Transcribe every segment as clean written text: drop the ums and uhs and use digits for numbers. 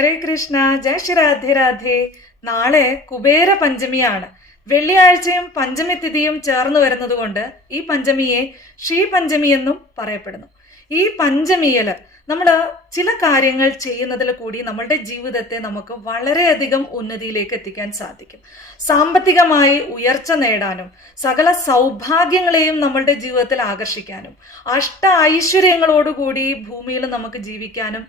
ഹരേ കൃഷ്ണ, ജയ ശ്രീ രാധേ രാധേ. നാളെ കുബേര പഞ്ചമിയാണ്. വെള്ളിയാഴ്ചയും പഞ്ചമി തിഥിയും ചേർന്ന് വരുന്നത് കൊണ്ട് ഈ പഞ്ചമിയെ ശ്രീ പഞ്ചമി എന്നും പറയപ്പെടുന്നു. ഈ പഞ്ചമിയില് നമ്മൾ ചില കാര്യങ്ങൾ ചെയ്യുന്നതിൽ കൂടി നമ്മളുടെ ജീവിതത്തെ നമുക്ക് വളരെയധികം ഉന്നതിയിലേക്ക് എത്തിക്കാൻ സാധിക്കും. സാമ്പത്തികമായി ഉയർച്ച നേടാനും സകല സൗഭാഗ്യങ്ങളെയും നമ്മളുടെ ജീവിതത്തിൽ ആകർഷിക്കാനും അഷ്ട ഐശ്വര്യങ്ങളോടുകൂടി ഭൂമിയിൽ നമുക്ക് ജീവിക്കാനും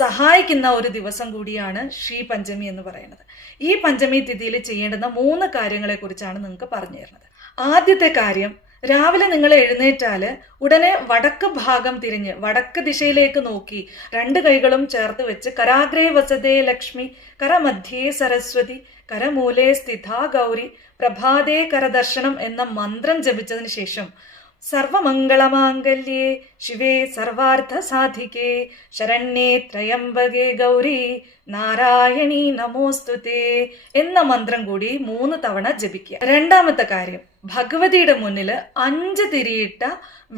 സഹായിക്കുന്ന ഒരു ദിവസം കൂടിയാണ് ശ്രീ പഞ്ചമി എന്ന് പറയുന്നത്. ഈ പഞ്ചമി തിഥിയിൽ ചെയ്യേണ്ടുന്ന 3 കാര്യങ്ങളെ കുറിച്ചാണ് നിങ്ങൾക്ക് പറഞ്ഞു തരുന്നത്. ആദ്യത്തെ കാര്യം, രാവിലെ നിങ്ങൾ എഴുന്നേറ്റാല് ഉടനെ വടക്ക് ഭാഗം തിരിഞ്ഞ് വടക്ക് ദിശയിലേക്ക് നോക്കി 2 കൈകളും ചേർത്ത് വെച്ച് കരാഗ്രേ വസതേ ലക്ഷ്മി, കരമധ്യേ സരസ്വതി, കരമൂലേ സ്ഥിതാ ഗൗരി, പ്രഭാതേ കരദർശനം എന്ന മന്ത്രം ജപിച്ചതിന് ശേഷം സർവമംഗളമാംഗല്യേ ശിവേ സർവാർത്ഥ സാധികേ ശരണ്യേ ത്രയംബകേ ഗൗരി നാരായണി നമോസ്തുതേ എന്ന മന്ത്രം കൂടി 3 തവണ ജപിക്കുക. രണ്ടാമത്തെ കാര്യം, ഭഗവതിയുടെ മുന്നിൽ 5 തിരിയിട്ട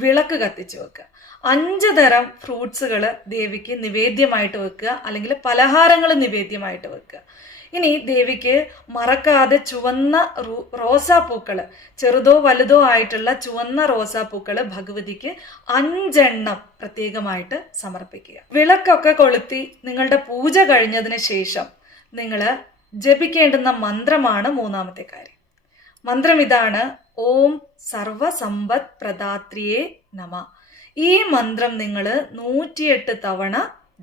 വിളക്ക് കത്തിച്ചു വെക്കുക. 5 തരം ഫ്രൂട്ട്സുകൾ ദേവിക്ക് നിവേദ്യമായിട്ട് വെക്കുക, അല്ലെങ്കിൽ പലഹാരങ്ങൾ നിവേദ്യമായിട്ട് വെക്കുക. ഇനി ദേവിക്ക് മറക്കാതെ ചുവന്ന റോസാപ്പൂക്കള്, ചെറുതോ വലുതോ ആയിട്ടുള്ള ചുവന്ന റോസാപ്പൂക്കള് ഭഗവതിക്ക് 5 എണ്ണം പ്രത്യേകമായിട്ട് സമർപ്പിക്കുക. വിളക്കൊക്കെ കൊളുത്തി നിങ്ങളുടെ പൂജ കഴിഞ്ഞതിന് ശേഷം നിങ്ങൾ ജപിക്കേണ്ടുന്ന മന്ത്രമാണ് 3ാമത്തെ കാര്യം. മന്ത്രം ഇതാണ്: ഓം സർവസമ്പത് പ്രദാത്രിയേ നമ. ഈ മന്ത്രം നിങ്ങൾ 108 തവണ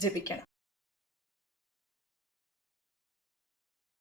ജപിക്കണം.